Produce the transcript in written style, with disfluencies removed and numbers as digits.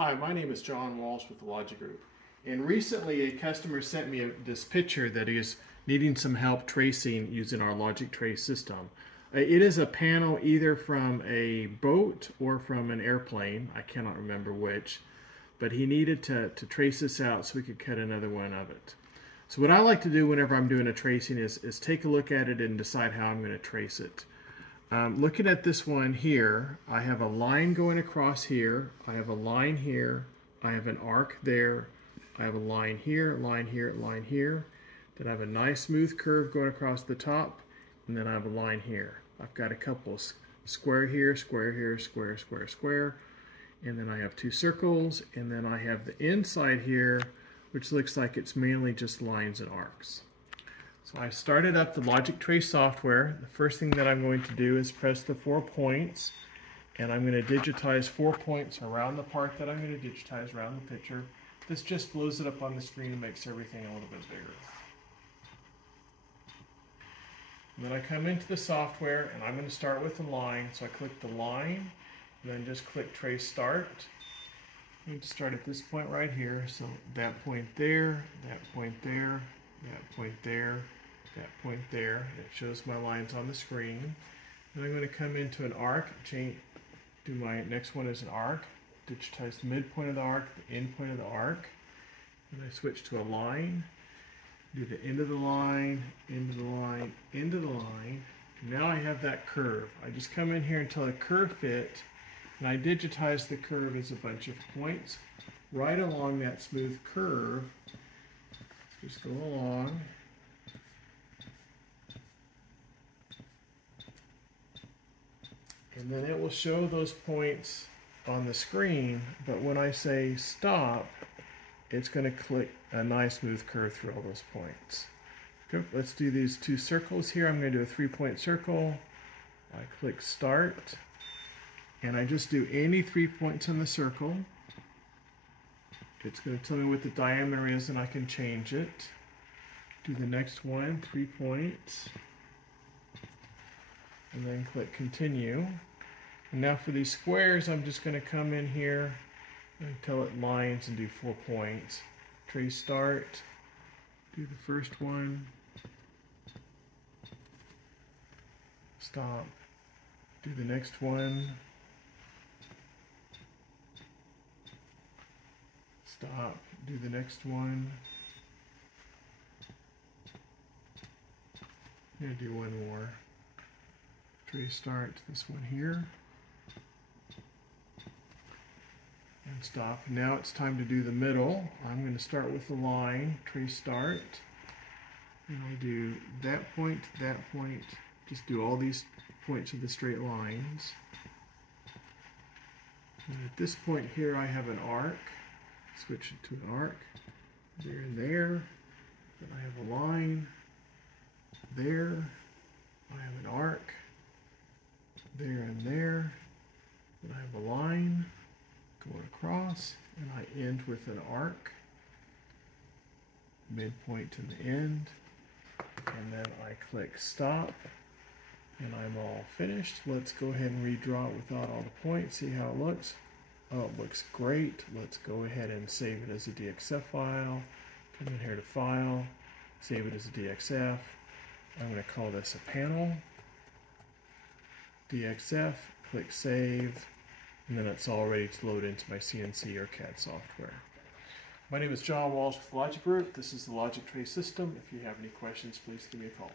Hi, my name is John Walsh with the Logic Group. And recently a customer sent me this picture that is needing some help tracing using our Logic Trace system. It is a panel either from a boat or from an airplane. I cannot remember which. But he needed to trace this out so we could cut another one of it. So what I like to do whenever I'm doing a tracing is take a look at it and decide how I'm going to trace it. Looking at this one here, I have a line going across here, I have a line here, I have an arc there, I have a line here, line here, line here, then I have a nice smooth curve going across the top, and then I have a line here. I've got a couple of square here, square, square, square, and then I have two circles, and then I have the inside here, which looks like it's mainly just lines and arcs. So I started up the Logic Trace software. The first thing that I'm going to do is press the 4 points, and I'm going to digitize 4 points around the part that I'm going to digitize around the picture. This just blows it up on the screen and makes everything a little bit bigger. And then I come into the software and I'm going to start with the line. So I click the line and then just click Trace Start. I'm going to start at this point right here. So that point there, that point there, that point there, that point there. It shows my lines on the screen. And I'm going to come into an arc, do my next one as an arc, digitize the midpoint of the arc, the end point of the arc, and I switch to a line, do the end of the line, end of the line, end of the line. Now I have that curve. I just come in here until the curve fit, and I digitize the curve as a bunch of points right along that smooth curve. Just go along. And then it will show those points on the screen, but when I say stop, it's going to click a nice smooth curve through all those points. Okay, let's do these two circles here. I'm going to do a 3-point circle. I click start, and I just do any 3 points on the circle. It's going to tell me what the diameter is, and I can change it. Do the next one, 3 points, and then click continue. And now for these squares, I'm just going to come in here until it lines and do 4 points. Trace start, do the first one, stop, do the next one, stop, do the next one. I'm going to do one more. Trace start, this one here. And stop. Now it's time to do the middle. I'm going to start with the line, trace start. And I'll do that point, just do all these points of the straight lines. And at this point here I have an arc. Switch it to an arc. There and there. Then I have a line. There. I have an arc. There and there. Then I have a line going across, and I end with an arc, midpoint to the end, and then I click stop, and I'm all finished. Let's go ahead and redraw it without all the points, see how it looks. Oh, it looks great. Let's go ahead and save it as a DXF file. Come in here to File, save it as a DXF. I'm going to call this a panel, DXF, click Save, and then it's all ready to load into my CNC or CAD software. My name is John Walsh with Logic Group. This is the Logic Trace system. If you have any questions, please give me a call.